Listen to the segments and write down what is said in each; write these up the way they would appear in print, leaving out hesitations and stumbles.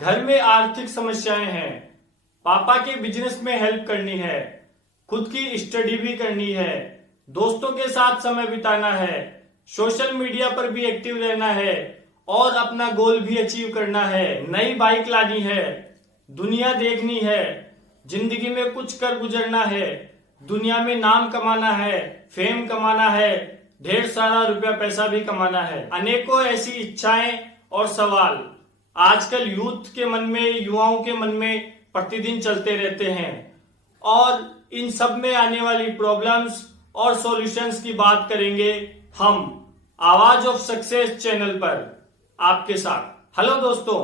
घर में आर्थिक समस्याएं हैं, पापा के बिजनेस में हेल्प करनी है, खुद की स्टडी भी करनी है, दोस्तों के साथ समय बिताना है, सोशल मीडिया पर भी एक्टिव रहना है और अपना गोल भी अचीव करना है। नई बाइक लानी है, दुनिया देखनी है, जिंदगी में कुछ कर गुजरना है, दुनिया में नाम कमाना है, फेम कमाना है, ढेर सारा रुपया पैसा भी कमाना है। अनेकों ऐसी इच्छाएं और सवाल आजकल यूथ के मन में, युवाओं के मन में प्रतिदिन चलते रहते हैं और इन सब में आने वाली प्रॉब्लम्स और सॉल्यूशंस की बात करेंगे हम आवाज ऑफ सक्सेस चैनल पर आपके साथ। हेलो दोस्तों,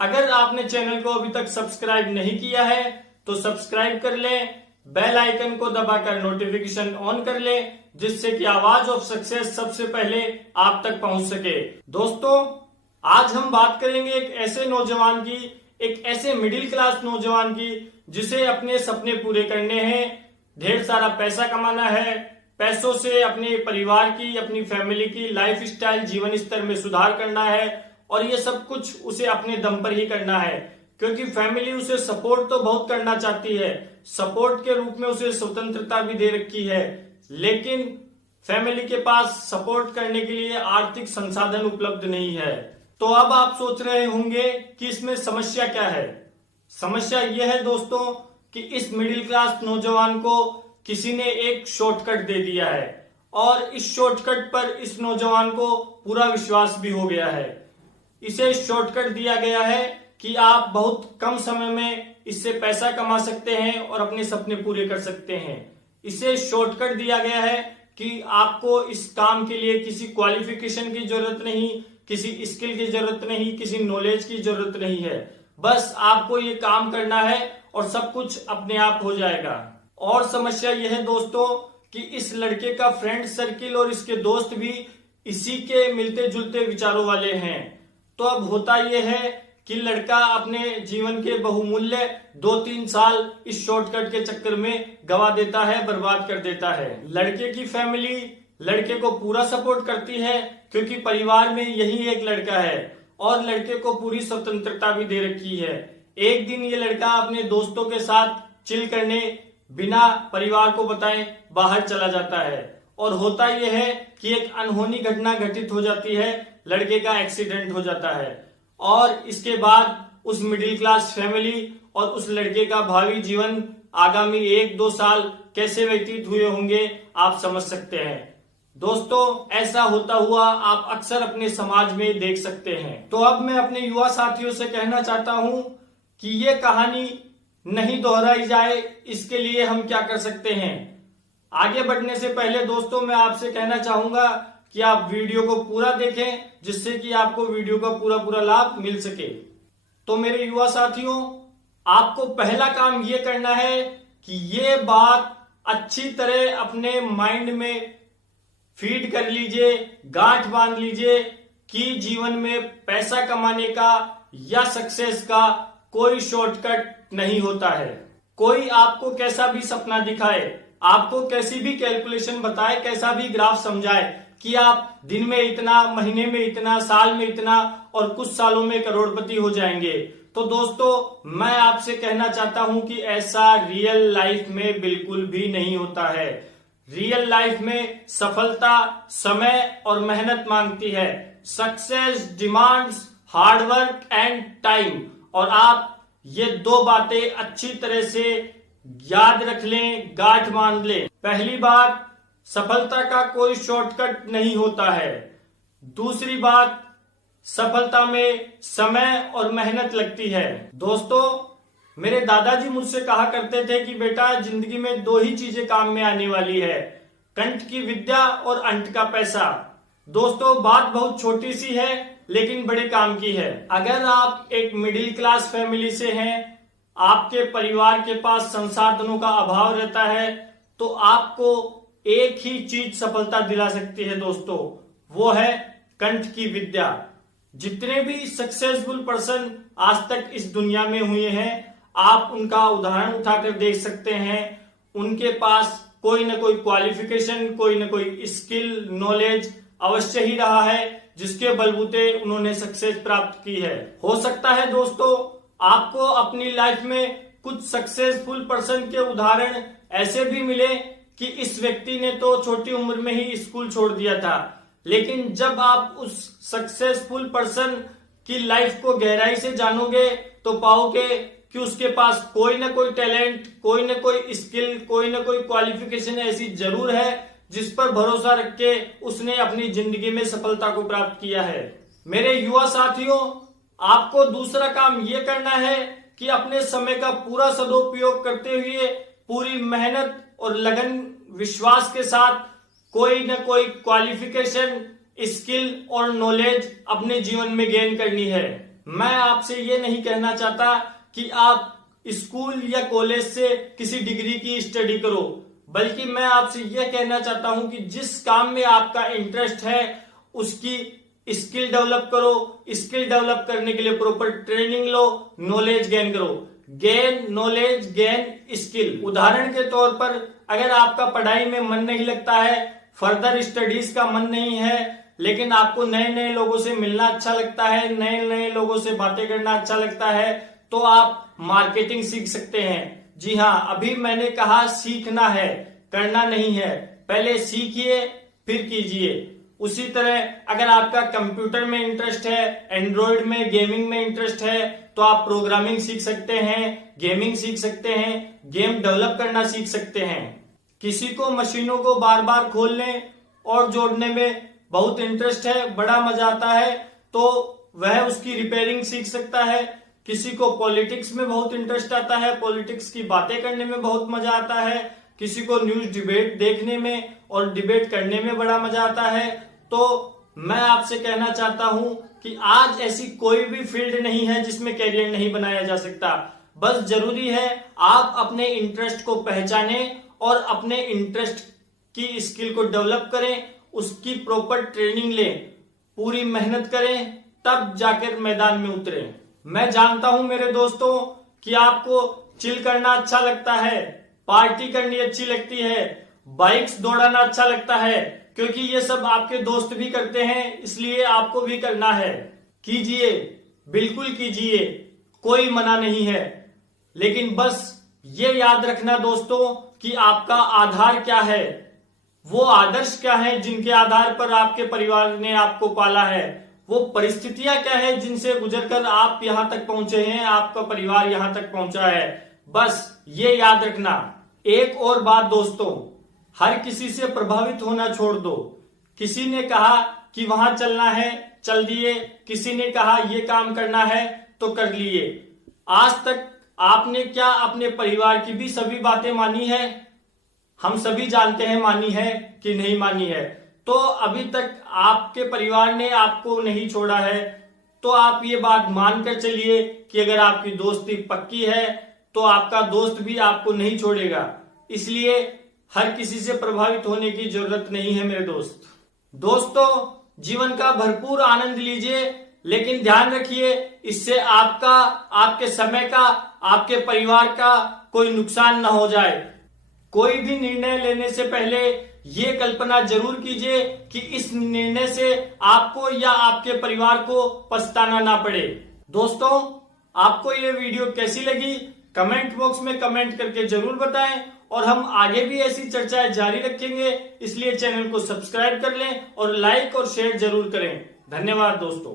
अगर आपने चैनल को अभी तक सब्सक्राइब नहीं किया है तो सब्सक्राइब कर लें, बेल आइकन को दबाकर नोटिफिकेशन ऑन कर लें, जिससे कि आवाज ऑफ सक्सेस सबसे पहले आप तक पहुंच सके। दोस्तों, आज हम बात करेंगे एक ऐसे नौजवान की, एक ऐसे मिडिल क्लास नौजवान की जिसे अपने सपने पूरे करने हैं, ढेर सारा पैसा कमाना है, पैसों से अपने परिवार की, अपनी फैमिली की लाइफ स्टाइल, जीवन स्तर में सुधार करना है और ये सब कुछ उसे अपने दम पर ही करना है, क्योंकि फैमिली उसे सपोर्ट तो बहुत करना चाहती है, सपोर्ट के रूप में उसे स्वतंत्रता भी दे रखी है, लेकिन फैमिली के पास सपोर्ट करने के लिए आर्थिक संसाधन उपलब्ध नहीं है। तो अब आप सोच रहे होंगे कि इसमें समस्या क्या है। समस्या यह है दोस्तों कि इस मिडिल क्लास नौजवान को किसी ने एक शॉर्टकट दे दिया है और इस शॉर्टकट पर इस नौजवान को पूरा विश्वास भी हो गया है। इसे शॉर्टकट दिया गया है कि आप बहुत कम समय में इससे पैसा कमा सकते हैं और अपने सपने पूरे कर सकते हैं। इसे शॉर्टकट दिया गया है कि आपको इस काम के लिए किसी क्वालिफिकेशन की जरूरत नहीं, किसी स्किल की जरूरत नहीं, किसी नॉलेज की जरूरत नहीं है। बस आपको ये काम करना है और सब कुछ अपने आप हो जाएगा। और समस्या यह है दोस्तों कि इस लड़के का फ्रेंड सर्किल और इसके दोस्त भी इसी के मिलते जुलते विचारों वाले हैं। तो अब होता यह है कि लड़का अपने जीवन के बहुमूल्य 2-3 साल इस शॉर्टकट के चक्कर में गवा देता है, बर्बाद कर देता है। लड़के की फैमिली लड़के को पूरा सपोर्ट करती है क्योंकि परिवार में यही एक लड़का है और लड़के को पूरी स्वतंत्रता भी दे रखी है। एक दिन ये लड़का अपने दोस्तों के साथ चिल करने बिना परिवार को बताए बाहर चला जाता है और होता यह है कि एक अनहोनी घटना घटित हो जाती है, लड़के का एक्सीडेंट हो जाता है और इसके बाद उस मिडिल क्लास फैमिली और उस लड़के का भावी जीवन आगामी 1-2 साल कैसे व्यतीत हुए होंगे आप समझ सकते हैं। दोस्तों, ऐसा होता हुआ आप अक्सर अपने समाज में देख सकते हैं। तो अब मैं अपने युवा साथियों से कहना चाहता हूं कि ये कहानी नहीं दोहराई जाए, इसके लिए हम क्या कर सकते हैं। आगे बढ़ने से पहले दोस्तों मैं आपसे कहना चाहूंगा कि आप वीडियो को पूरा देखें, जिससे कि आपको वीडियो का पूरा लाभ मिल सके। तो मेरे युवा साथियों, आपको पहला काम ये करना है कि ये बात अच्छी तरह अपने माइंड में फीड कर लीजिए, गांठ बांध लीजिए कि जीवन में पैसा कमाने का या सक्सेस का कोई शॉर्टकट नहीं होता है। कोई आपको कैसा भी सपना दिखाए, आपको कैसी भी कैलकुलेशन बताए, कैसा भी ग्राफ समझाए कि आप दिन में इतना, महीने में इतना, साल में इतना और कुछ सालों में करोड़पति हो जाएंगे, तो दोस्तों मैं आपसे कहना चाहता हूं कि ऐसा रियल लाइफ में बिल्कुल भी नहीं होता है। रियल लाइफ में सफलता समय और मेहनत मांगती है। Success demands hard work and time. और आप ये 2 बातें अच्छी तरह से याद रख लें, गांठ बांध लें। पहली बात, सफलता का कोई शॉर्टकट नहीं होता है। दूसरी बात, सफलता में समय और मेहनत लगती है। दोस्तों, मेरे दादाजी मुझसे कहा करते थे कि बेटा, जिंदगी में 2 ही चीजें काम में आने वाली है, कंठ की विद्या और अंट का पैसा। दोस्तों, बात बहुत छोटी सी है लेकिन बड़े काम की है। अगर आप एक मिडिल क्लास फैमिली से हैं, आपके परिवार के पास संसाधनों का अभाव रहता है, तो आपको एक ही चीज सफलता दिला सकती है दोस्तों, वो है कंठ की विद्या। जितने भी सक्सेसफुल पर्सन आज तक इस दुनिया में हुए हैं, आप उनका उदाहरण उठाकर देख सकते हैं। उनके पास कोई ना कोई क्वालिफिकेशन, कोई ना कोई स्किल, नॉलेज अवश्य ही रहा है, जिसके बलबूते उन्होंने सक्सेस प्राप्त की है। हो सकता है दोस्तों आपको अपनी लाइफ में कुछ सक्सेसफुल पर्सन के उदाहरण ऐसे भी मिले कि इस व्यक्ति ने तो छोटी उम्र में ही स्कूल छोड़ दिया था, लेकिन जब आप उस सक्सेसफुल पर्सन की लाइफ को गहराई से जानोगे तो पाओगे कि उसके पास कोई ना कोई टैलेंट, कोई ना कोई स्किल, कोई ना कोई क्वालिफिकेशन ऐसी जरूर है जिस पर भरोसा रख के उसने अपनी जिंदगी में सफलता को प्राप्त किया है। मेरे युवा साथियों, आपको दूसरा काम यह करना है कि अपने समय का पूरा सदुपयोग करते हुए पूरी मेहनत और लगन विश्वास के साथ कोई ना कोई क्वालिफिकेशन, स्किल और नॉलेज अपने जीवन में गेन करनी है। मैं आपसे ये नहीं कहना चाहता कि आप स्कूल या कॉलेज से किसी डिग्री की स्टडी करो, बल्कि मैं आपसे यह कहना चाहता हूं कि जिस काम में आपका इंटरेस्ट है उसकी स्किल डेवलप करो। स्किल डेवलप करने के लिए प्रॉपर ट्रेनिंग लो, नॉलेज गेन करो। Gain knowledge, gain skill. उदाहरण के तौर पर अगर आपका पढ़ाई में मन नहीं लगता है, फर्दर स्टडीज का मन नहीं है, लेकिन आपको नए नए लोगों से मिलना अच्छा लगता है, नए नए लोगों से बातें करना अच्छा लगता है, तो आप मार्केटिंग सीख सकते हैं। जी हाँ, अभी मैंने कहा सीखना है, करना नहीं है। पहले सीखिए फिर कीजिए। उसी तरह अगर आपका कंप्यूटर में इंटरेस्ट है, एंड्रॉइड में, गेमिंग में इंटरेस्ट है, तो आप प्रोग्रामिंग सीख सकते हैं, गेमिंग सीख सकते हैं, गेम डेवलप करना सीख सकते हैं। किसी को मशीनों को बार बार खोलने और जोड़ने में बहुत इंटरेस्ट है, बड़ा मजा आता है, तो वह उसकी रिपेयरिंग सीख सकता है। किसी को पॉलिटिक्स में बहुत इंटरेस्ट आता है, पॉलिटिक्स की बातें करने में बहुत मजा आता है। किसी को न्यूज डिबेट देखने में और डिबेट करने में बड़ा मजा आता है। तो मैं आपसे कहना चाहता हूं कि आज ऐसी कोई भी फील्ड नहीं है जिसमें कैरियर नहीं बनाया जा सकता। बस जरूरी है आप अपने इंटरेस्ट को पहचानें और अपने इंटरेस्ट की स्किल को डेवलप करें, उसकी प्रॉपर ट्रेनिंग लें, पूरी मेहनत करें, तब जाकर मैदान में उतरें। मैं जानता हूं मेरे दोस्तों कि आपको चिल करना अच्छा लगता है, पार्टी करनी अच्छी लगती है, बाइक्स दौड़ाना अच्छा लगता है, क्योंकि ये सब आपके दोस्त भी करते हैं, इसलिए आपको भी करना है। कीजिए, बिल्कुल कीजिए, कोई मना नहीं है। लेकिन बस ये याद रखना दोस्तों कि आपका आधार क्या है, वो आदर्श क्या है जिनके आधार पर आपके परिवार ने आपको पाला है, वो परिस्थितियां क्या है जिनसे गुजरकर आप यहां तक पहुंचे हैं, आपका परिवार यहां तक पहुंचा है। बस ये याद रखना। एक और बात दोस्तों, हर किसी से प्रभावित होना छोड़ दो। किसी ने कहा कि वहां चलना है, चल दिए। किसी ने कहा ये काम करना है तो कर लिए। आज तक आपने क्या अपने परिवार की भी सभी बातें मानी है? हम सभी जानते हैं मानी है कि नहीं मानी है। तो अभी तक आपके परिवार ने आपको नहीं छोड़ा है, तो आप ये बात मानकर चलिए कि अगर आपकी दोस्ती पक्की है तो आपका दोस्त भी आपको नहीं छोड़ेगा। इसलिए हर किसी से प्रभावित होने की जरूरत नहीं है मेरे दोस्त। दोस्तों, जीवन का भरपूर आनंद लीजिए, लेकिन ध्यान रखिए इससे आपका, आपके समय का, आपके परिवार का कोई नुकसान न हो जाए। कोई भी निर्णय लेने से पहले ये कल्पना जरूर कीजिए कि इस निर्णय से आपको या आपके परिवार को पछताना ना पड़े। दोस्तों, आपको ये वीडियो कैसी लगी कमेंट बॉक्स में कमेंट करके जरूर बताएं, और हम आगे भी ऐसी चर्चाएं जारी रखेंगे। इसलिए चैनल को सब्सक्राइब कर लें और लाइक और शेयर जरूर करें। धन्यवाद दोस्तों।